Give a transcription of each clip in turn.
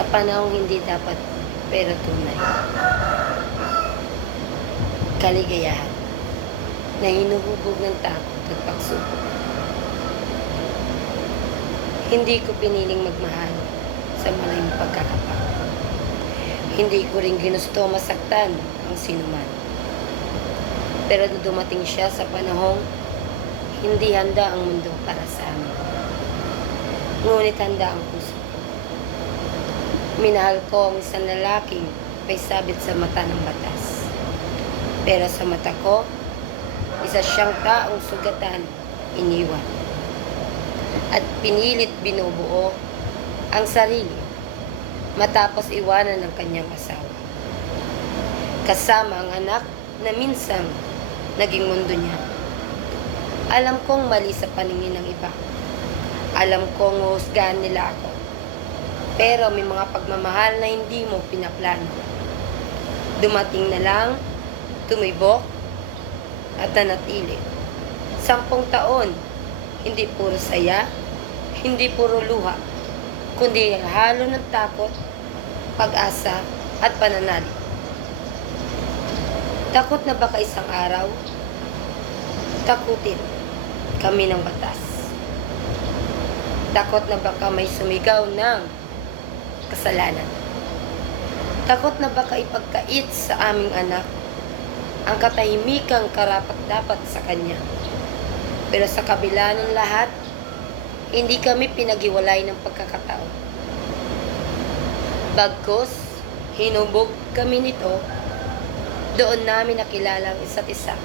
sa panahong hindi dapat pero tunay. Kaligayahan na hinuhubog ng takot at pagsubok. Hindi ko piniling magmahal sa malayong pagkakataon. Hindi ko rin ginusto masaktan ang sinuman. Pero dumating siya sa panahong hindi handa ang mundo para sa amin. Ngunit handa ang puso ko. Minahal ko ang isang lalaking may sabit sa mata ng batas. Pero sa mata ko, isa siyang taong sugatan, iniwan. At pinilit binubuo ang sarili matapos iwanan ng kanyang asawa. Kasama ang anak na minsan naging mundo niya. Alam kong mali sa paningin ng iba. Alam kong husgahan nila ako. Pero may mga pagmamahal na hindi mo pinaplano. Dumating na lang, tumibok, at nanatili. 10 taon, hindi puro saya, hindi puro luha, kundi halo ng takot, pag-asa, at pananalig. Takot na baka isang araw, takutin kami ng batas. Takot na baka may sumigaw ng kasalanan. Takot na baka ipagkait sa aming anak ang katahimikang karapat-dapat sa kanya. Pero sa kabila ng lahat, hindi kami pinaghiwalay ng pagkakataon. Bagkus, hinubog kami nito, doon namin nakilala ang isa't isa.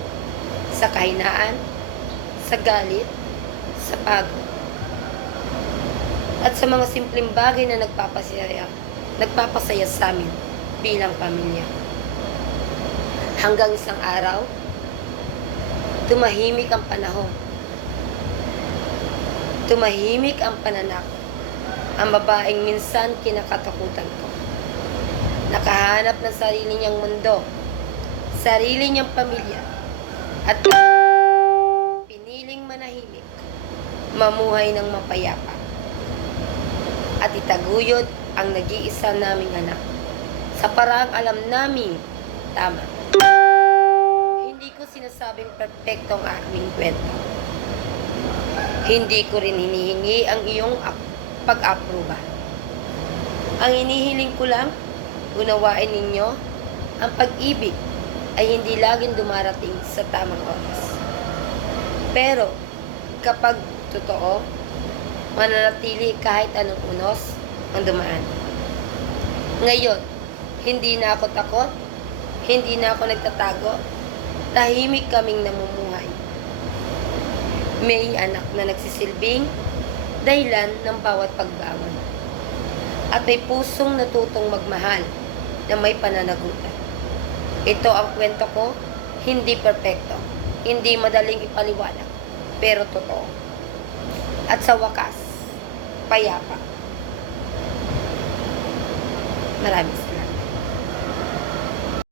Sa kahinaan, sa galit, sa pagod. At sa mga simpleng bagay na nagpapasaya sa amin bilang pamilya. Hanggang isang araw, tumahimik ang panahon. Tumahimik ang pananakot. Ang babaeng minsan kinakatakutan ko. Nakahanap ng sarili niyang mundo, sarili niyang pamilya, at piniling manahimik, mamuhay ng mapayapa, at itaguyod ang nag-iisa naming anak sa paraang alam naming tama. Hindi ko sinasabing perpekto ang aming kwento. Hindi ko rin hinihingi ang iyong pag-aproba. Ang hinihiling ko lang, unawain ninyo, ang pag-ibig ay hindi laging dumarating sa tamang oras. Pero, kapag totoo, mananatili kahit anong unos ang dumaan. Ngayon, hindi na ako takot, hindi na ako nagtatago, tahimik kaming namumuhay. May anak na nagsisilbing dahilan ng bawat pagbangon. At may pusong natutong magmahal na may pananagutan. Ito ang kwento ko, hindi perpekto, hindi madaling ipaliwanag, pero totoo. At sa wakas, payapa. Maraming